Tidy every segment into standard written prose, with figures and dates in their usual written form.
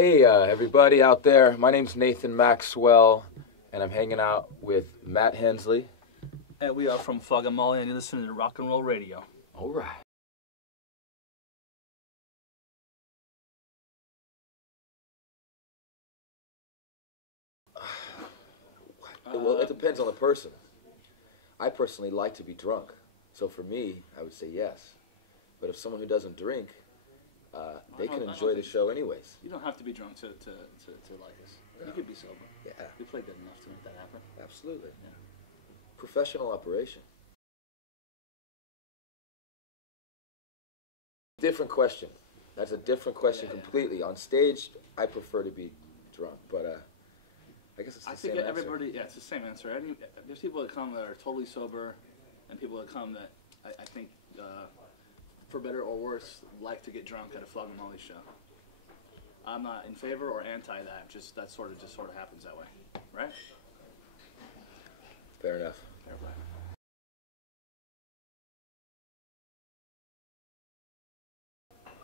Hey, everybody out there. My name's Nathan Maxwell, and I'm hanging out with Matt Hensley. And we are from Flogging, and you're listening to Rock and Roll Radio. All right. Well, it depends on the person. I personally like to be drunk, so for me, I would say yes. But if someone who doesn't drink, they can enjoy the show anyways. You don't have to be drunk to like us. Yeah. You could be sober. Yeah. We played good enough to make that happen. Absolutely. Yeah. Professional operation. Different question. That's a different question completely. On stage, I prefer to be drunk, but I guess it's the same answer. Everybody, yeah, it's the same answer. There's people that come that are totally sober, and people that come that I think, for better or worse, like to get drunk at a Flogging Molly show. I'm not in favor or anti that. Just that sort of happens that way, right? Fair enough. Fair play.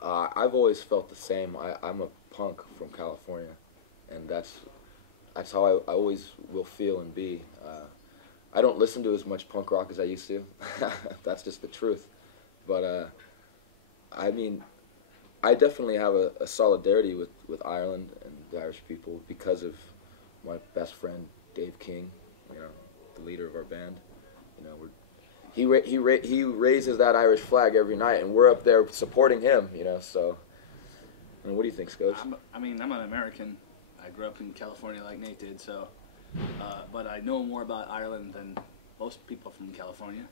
I've always felt the same. I'm a punk from California, and that's how I always will feel and be. I don't listen to as much punk rock as I used to. That's just the truth. But I mean, I definitely have a solidarity with Ireland and the Irish people because of my best friend Dave King, you know, the leader of our band. You know, he raises that Irish flag every night, and we're up there supporting him. You know, so. I mean, what do you think, Scott? I'm an American. I grew up in California like Nate did, so. But I know more about Ireland than most people from California,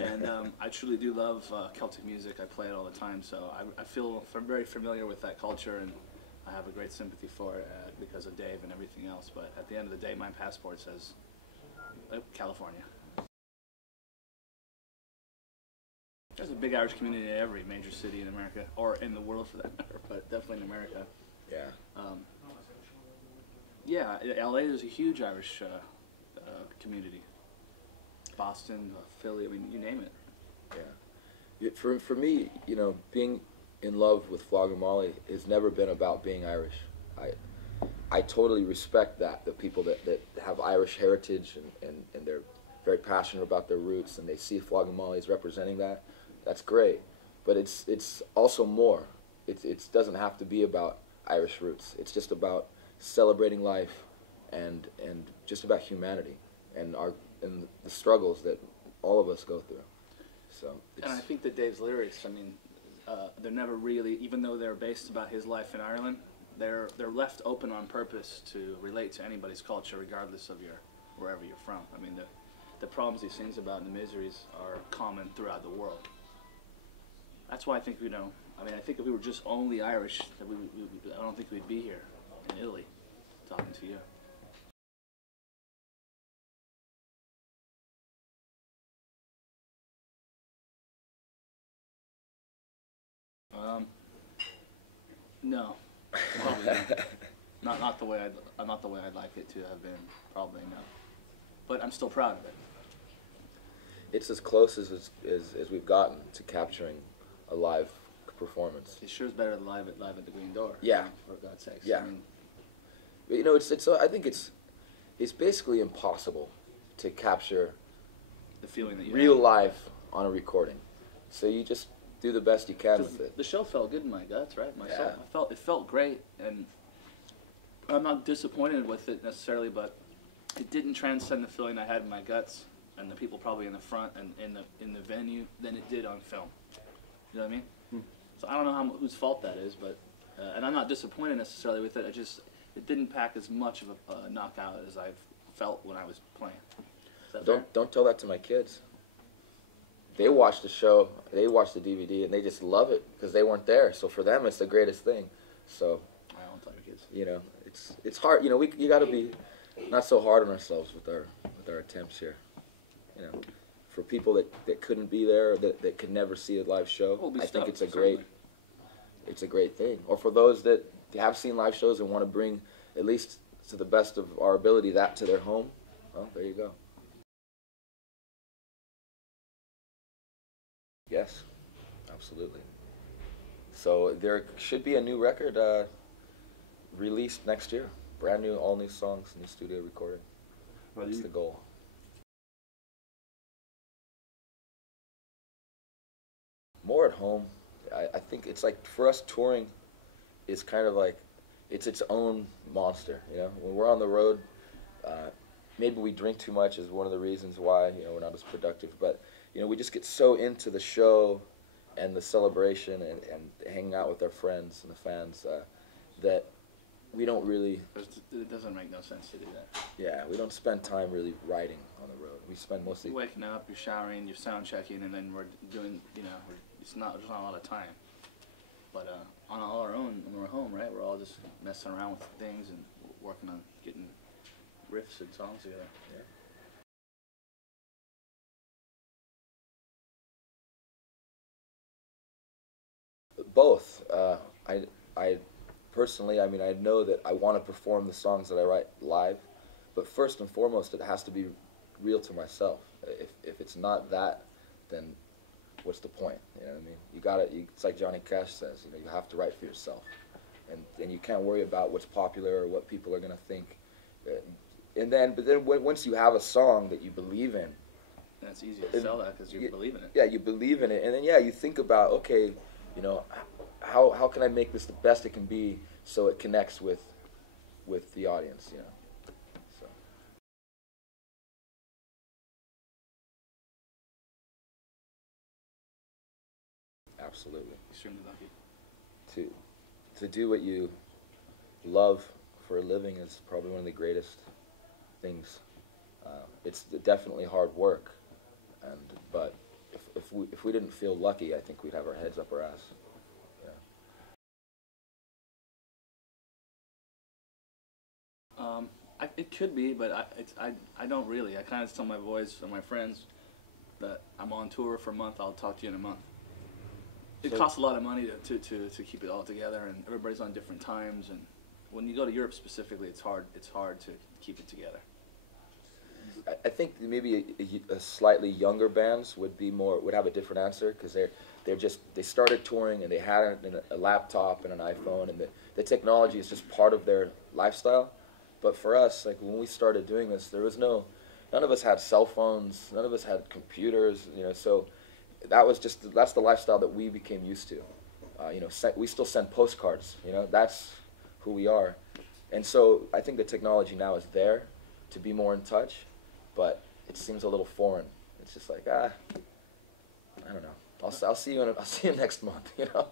and I truly do love Celtic music. I play it all the time, so I feel very familiar with that culture, and I have a great sympathy for it because of Dave and everything else. But at the end of the day, my passport says California. There's a big Irish community in every major city in America, or in the world for that matter, but definitely in America. Yeah. Yeah, LA is a huge Irish community. Boston, Philly, I mean, you name it. Yeah. For me, you know, being in love with Flogging Molly has never been about being Irish. I totally respect the people that have Irish heritage and they're very passionate about their roots and they see Flogging Molly as representing that. That's great. But it's also more. It doesn't have to be about Irish roots. It's just about celebrating life and just about humanity and the struggles that all of us go through. So and I think that Dave's lyrics, I mean, they're never really, even though they're based about his life in Ireland, they're left open on purpose to relate to anybody's culture, regardless of wherever you're from. I mean, the problems he sings about and the miseries are common throughout the world. That's why I think, you know, I mean, I think if we were just only Irish, that I don't think we'd be here in Italy talking to you. No, probably not. Not the way I'd like it to have been. Probably no, but I'm still proud of it. It's as close as we've gotten to capturing a live performance. It sure is better than live at the Green Door. Yeah, for God's sakes. Yeah, I mean, you know, I think it's basically impossible to capture the feeling that you real have. life on a recording. So you just do the best you can with it. The show felt good in my guts, right? My Yeah. soul. It felt great, and I'm not disappointed with it necessarily, but it didn't transcend the feeling I had in my guts and the people probably in the front and in the venue than it did on film. You know what I mean? So I don't know whose fault that is, but and I'm not disappointed necessarily with it. It didn't pack as much of a knockout as I felt when I was playing. Don't tell that to my kids. They watch the show, they watch the DVD, and they just love it because they weren't there. So for them, it's the greatest thing. So I don't tell your kids. You know, it's hard. You know, you got to be not so hard on ourselves with our attempts here. You know, for people that couldn't be there, that could never see a live show, I think it's a great thing. Or for those that have seen live shows and want to bring, at least to the best of our ability, that to their home, well, there you go. Yes, absolutely. So there should be a new record released next year. Brand new, all new songs, new studio recording. That's the goal. More at home. I think it's like, for us, touring is kind of like, it's its own monster, you know? When we're on the road, maybe we drink too much is one of the reasons why, you know, we're not as productive. But, you know, we just get so into the show and the celebration and hanging out with our friends and the fans that we don't really... It doesn't make no sense to do that. Yeah, we don't spend time really writing on the road. We spend mostly... You're waking up, you're showering, you're sound checking, and then we're doing, you know, there's not a lot of time. But on our own, when we're home, right, we're all just messing around with things and working on getting riffs and songs together. Yeah. Both. I personally, I mean, I know that I want to perform the songs that I write live, but first and foremost, it has to be real to myself. If it's not that, then what's the point? You know what I mean? You gotta. It's like Johnny Cash says. You know, you have to write for yourself, and you can't worry about what's popular or what people are gonna think. But then once you have a song that you believe in, and it's easy to sell that because you believe in it. Yeah, you believe in it, and then you think about, okay, you know, how can I make this the best it can be so it connects with the audience, you know. So. Absolutely. Extremely lucky. To do what you love for a living is probably one of the greatest things. It's definitely hard work, but if we didn't feel lucky, I think we'd have our heads up our ass. Yeah. It could be, but I don't really. I kind of tell my boys and my friends that I'm on tour for a month. I'll talk to you in a month. It costs a lot of money to keep it all together, and everybody's on different times. And when you go to Europe specifically, it's hard to keep it together. I think maybe a slightly younger bands would have a different answer, because they started touring and they had a laptop and an iPhone, and the technology is just part of their lifestyle. But for us, like when we started doing this, none of us had cell phones, none of us had computers, you know. So that's the lifestyle that we became used to. You know, we still send postcards. You know, that's who we are. And so I think the technology now is there to be more in touch, but it seems a little foreign. It's just like, I don't know. I'll see you next month. You know.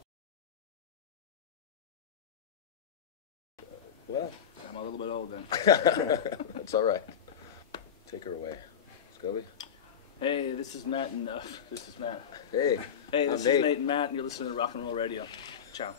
Well, I'm a little bit old then. That's all right. Take her away, Scobie. Hey, this is Matt and this is Matt. Hey, this is Nate and Matt, and you're listening to Rock and Roll Radio. Ciao.